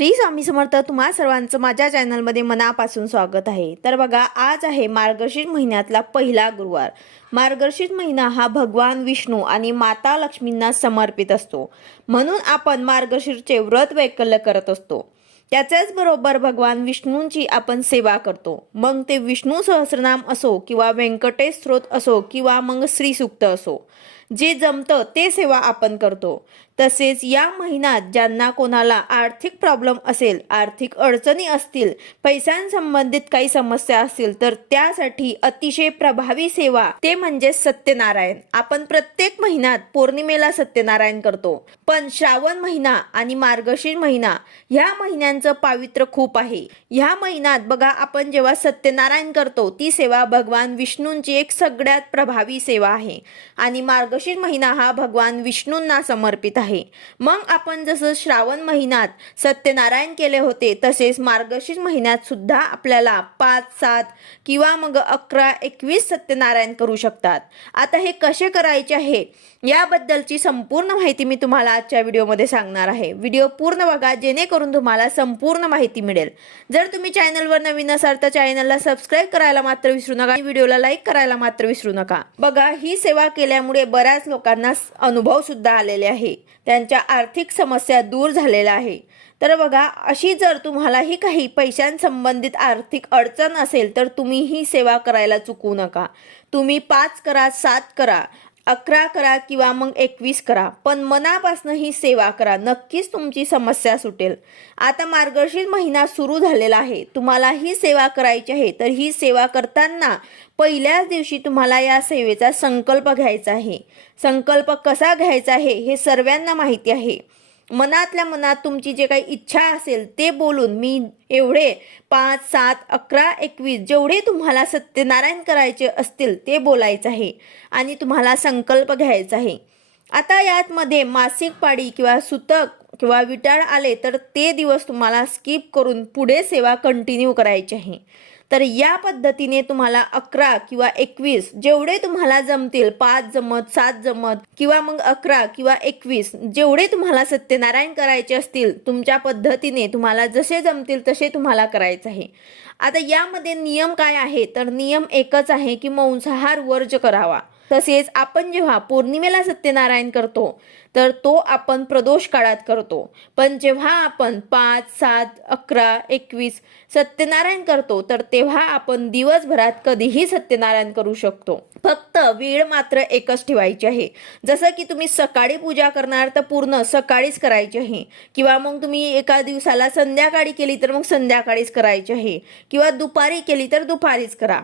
श्री स्वामी समर्थ तुम्हा सर्वांचं माझ्या चॅनलमध्ये मनापासून स्वागत आहे. तर बघा आज आहे मार्गशीर्ष महिन्यातला पहिला गुरुवार. मार्गशीर्ष महिना हा भगवान विष्णू आणि माता लक्ष्मींना समर्पित असतो. म्हणून आपण मार्गशीर्षचे व्रत वैकल्य करत असतो. त्याच्याच बरोबर भगवान विष्णूंची आपण सेवा करतो. मग ते विष्णू सहस्रनाम असो किंवा व्यंकटेश स्रोत असो किंवा मग श्रीसुक्त असो. जे जमतं ते सेवा आपण करतो. तसेच या महिन्यात ज्यांना कोणाला आर्थिक प्रॉब्लेम असेल आर्थिक अडचणी असतील पैशांसंबंधित काही समस्या असतील तर त्यासाठी अतिशय प्रभावी सेवा ते म्हणजे सत्यनारायण. आपण प्रत्येक महिन्यात पौर्णिमेला सत्यनारायण करतो. पण श्रावण महिना आणि मार्गशीर महिना ह्या महिन्यात महिन्यांचं पावित्र्य खूप आहे. ह्या महिन्यात बघा आपण जेव्हा सत्यनारायण करतो ती सेवा भगवान विष्णूंची एक सगळ्यात प्रभावी सेवा आहे. आणि मार्गशीर महिना हा भगवान विष्णूंना समर्पित आहे. मग आपण जसं श्रावण महिन्यात सत्यनारायण केले होते तसेच मार्गशीर महिन्यात सुद्धा आपल्याला पाच सात किंवा मग अकरा एकवीस सत्यनारायण करू शकतात. आता हे कसे करायचे आहे याबद्दलची संपूर्ण माहिती मी तुम्हाला आजच्या व्हिडिओमध्ये सांगणार आहे. व्हिडिओ पूर्ण बघा जेणेकरून तुम्हाला संपूर्ण माहिती मिळेल. जर तुम्ही चॅनलवर नवीन असाल तर चॅनलला सबस्क्राईब करायला मात्र विसरू नका आणि व्हिडिओला लाईक करायला मात्र विसरू नका. बघा ही सेवा केल्यामुळे बऱ्याच लोकांना अनुभव सुद्धा आलेले आहे. त्यांच्या आर्थिक समस्या दूर झालेल्या आहे. तर बघा अशी जर तुम्हालाही काही पैशांसंबंधित आर्थिक अडचण असेल तर तुम्ही ही सेवा करायला चुकू नका. तुम्ही पाच करा सात करा. अकरा करा किंवा मग एकवीस करा पण मनापासून ही सेवा करा. नक्कीच तुमची समस्या सुटेल. आता मार्गशीर्ष महिना सुरू झालेला आहे. तुम्हाला ही सेवा करायची आहे. तर ही सेवा करताना पहिल्याच दिवशी तुम्हाला या सेवेचा संकल्प घ्यायचा आहे. संकल्प कसा घ्यायचा आहे हे सर्वांना माहिती आहे. मनातल्या मनात तुमची जे काही इच्छा असेल ते बोलून मी एवढे पाच सात अकरा एकवीस जेवढे तुम्हाला सत्यनारायण करायचे असतील ते बोलायचं आहे आणि तुम्हाला संकल्प घ्यायचा आहे. आता यातमध्ये मासिक पाळी किंवा सुतक किंवा विटाळ आले तर ते दिवस तुम्हाला स्किप करून पुढे सेवा कंटिन्यू करायची आहे. तर या पद्धतीने तुम्हाला अकरा किंवा एकवीस जेवढे तुम्हाला जमतील पाच जमत सात जमत किंवा मग अकरा किंवा एकवीस जेवढे तुम्हाला सत्यनारायण करायचे असतील तुमच्या पद्धतीने तुम्हाला जसे जमतील तसे तुम्हाला करायचं आहे. आता यामध्ये नियम काय आहे? तर नियम एकच आहे की मांसाहार वर्ज करावा. तसेच आपण जेव्हा पौर्णिमेला सत्यनारायण करतो तर तो आपण प्रदोष काळात करतो. पण जेव्हा आपण पाच सात अकरा एकवीस सत्यनारायण करतो तर तेव्हा आपण दिवसभरात कधीही सत्यनारायण करू शकतो. फक्त वेळ मात्र एकच ठेवायची आहे. जसं की तुम्ही सकाळी पूजा करणार तर पूर्ण सकाळीच करायची आहे. किंवा मग तुम्ही एका दिवसाला संध्याकाळी केली तर मग संध्याकाळीच करायची आहे. किंवा दुपारी केली तर दुपारीच करा.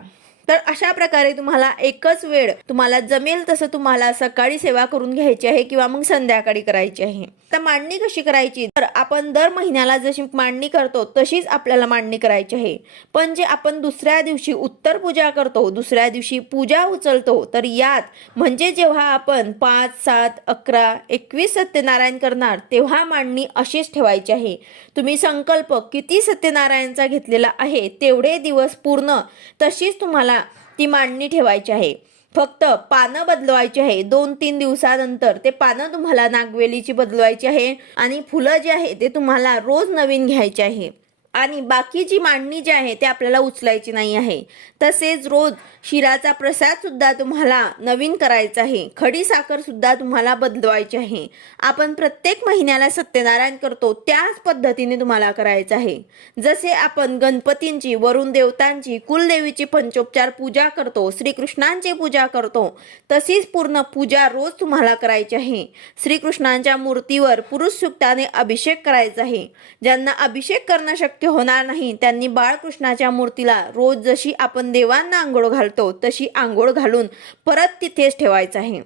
तर अशा प्रकारे तुम्हाला एकच वेळ तुम्हाला जमेल तसं तुम्हाला सकाळी सेवा करून घ्यायची आहे किंवा मग संध्याकाळी करायची आहे. तर मांडणी कशी करायची? तर आपण दर महिन्याला जशी मांडणी करतो तशीच आपल्याला मांडणी करायची आहे. पण जे आपण दुसऱ्या दिवशी उत्तर पूजा करतो दुसऱ्या दिवशी पूजा उचलतो तर यात म्हणजे जेव्हा आपण पाच सात अकरा एकवीस सत्यनारायण करणार तेव्हा मांडणी अशीच ठेवायची आहे. तुम्ही संकल्प किती सत्यनारायणचा घेतलेला आहे तेवढे दिवस पूर्ण तशीच तुम्हाला ती मांडणी ठेवायची आहे. फक्त पानं बदलवायची आहे. दोन तीन दिवसानंतर ते पानं तुम्हाला नागवेलीची बदलवायची आहे आणि फुलं जे आहे ते तुम्हाला रोज नवीन घ्यायचे आहे. आणि बाकी जी मांडणी जी आहे ते आपल्याला उचलायची नाही आहे. तसेच रोज शिराचा प्रसाद सुद्धा तुम्हाला नवीन करायचा आहे. खडी साखर सुद्धा तुम्हाला बदलवायची आहे. आपण प्रत्येक महिन्याला सत्यनारायण करतो त्याच पद्धतीने तुम्हाला करायचं आहे. जसे आपण गणपतींची वरुण देवतांची कुलदेवीची पंचोपचार पूजा करतो श्रीकृष्णांची पूजा करतो तशीच पूर्ण पूजा रोज तुम्हाला करायची आहे. श्रीकृष्णांच्या मूर्तीवर पुरुष सुक्ताने अभिषेक करायचा आहे. ज्यांना अभिषेक करणं शक्य होणार नाही. त्यांनी बाळकृष्णाच्या मूर्तीला रोज जशी आपण देवांना आंघोळ घालतो तशी आंघोळ घालून परत तिथेच ठेवायचं आहे.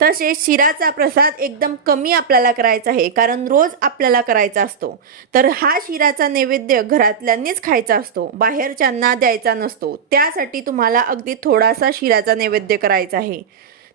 तसेच शिराचा प्रसाद एकदम कमी आपल्याला करायचा आहे कारण रोज आपल्याला करायचा असतो. तर हा शिराचा नैवेद्य घरातल्यांनीच खायचा असतो बाहेरच्यांना द्यायचा नसतो. त्यासाठी तुम्हाला अगदी थोडासा शिराचा नैवेद्य करायचा आहे.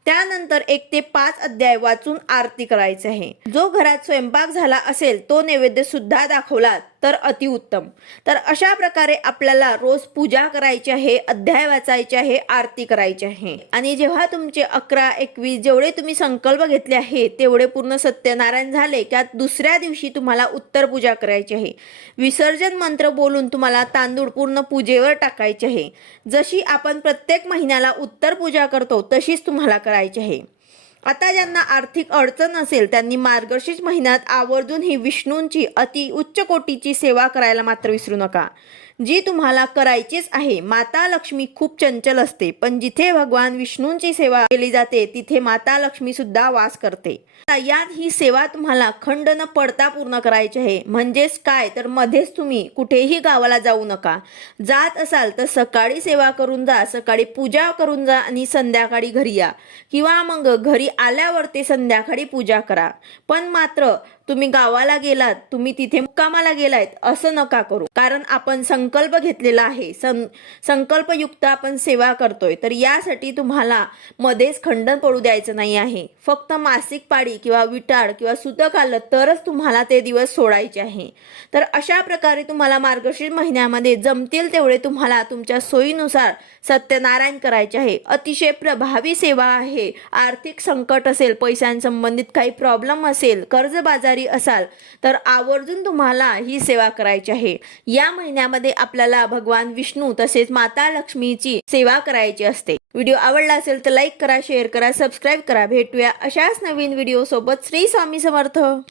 त्यानंतर एक ते पाच अध्याय वाचून आरती करायची आहे. जो घरात स्वयंपाक झाला असेल तो नैवेद्य सुद्धा दाखवला तर अतिउत्तम. तर अशा प्रकारे आपल्याला रोज पूजा करायची आहे अध्याय वाचायचे आहे आरती करायची आहे. आणि जेव्हा तुमचे अकरा एकवीस जेवढे तुम्ही संकल्प घेतले आहे तेवढे पूर्ण सत्यनारायण झाले त्यात दुसऱ्या दिवशी तुम्हाला उत्तर पूजा करायची आहे. विसर्जन मंत्र बोलून तुम्हाला तांदूळ पूर्ण पूजेवर टाकायचे आहे. जशी आपण प्रत्येक महिन्याला उत्तर पूजा करतो तशीच तुम्हाला करायची आहे. आता ज्यांना आर्थिक अडचण असेल त्यांनी मार्गशीर्ष महिन्यात आवर्जून ही विष्णूंची अति उच्च कोटीची सेवा करायला मात्र विसरू नका. जी तुम्हाला करायचीच आहे. माता लक्ष्मी खूप चंचल असते पण जिथे भगवान विष्णूंची सेवा केली जाते तिथे माता लक्ष्मी सुद्धा वास करते. यात ही सेवा तुम्हाला खंड न पडता पूर्ण करायची आहे. म्हणजेच काय? तर मध्येच तुम्ही कुठेही गावाला जाऊ नका. जात असाल तर सकाळी सेवा करून जा सकाळी पूजा करून जा आणि संध्याकाळी घरी या. किंवा मग घरी आल्यावर ते संध्याकाळी पूजा करा. पण मात्र तुम्ही गावाला गेलात तुम्ही तिथे मुक्कामाला गेलायत असं नका करू. कारण आपण संकल्प घेतलेला आहे. सं संकल्पयुक्त आपण सेवा करतोय. तर यासाठी तुम्हाला मध्येच खंडन पडू द्यायचं नाही आहे. फक्त मासिक पाळी किंवा विटाळ किंवा सुतक आलं तरच तुम्हाला ते दिवस सोडायचे आहे. तर अशा प्रकारे तुम्हाला मार्गशीर महिन्यामध्ये जमतील तेवढे तुम्हाला तुमच्या सोयीनुसार सत्यनारायण करायचे आहे. अतिशय प्रभावी सेवा आहे. आर्थिक संकट असेल पैशांसंबंधित काही प्रॉब्लेम असेल कर्जबाजारी असाल तर आवर्जून तुम्हाला ही सेवा करायची आहे. या महिन्यामध्ये आपल्याला भगवान विष्णू तसेच माता लक्ष्मीची सेवा करायची असते. व्हिडिओ आवडला असेल तर लाईक करा शेअर करा सबस्क्राईब करा. भेटूया अशाच नवीन व्हिडिओ सोबत श्री स्वामी समर्थ.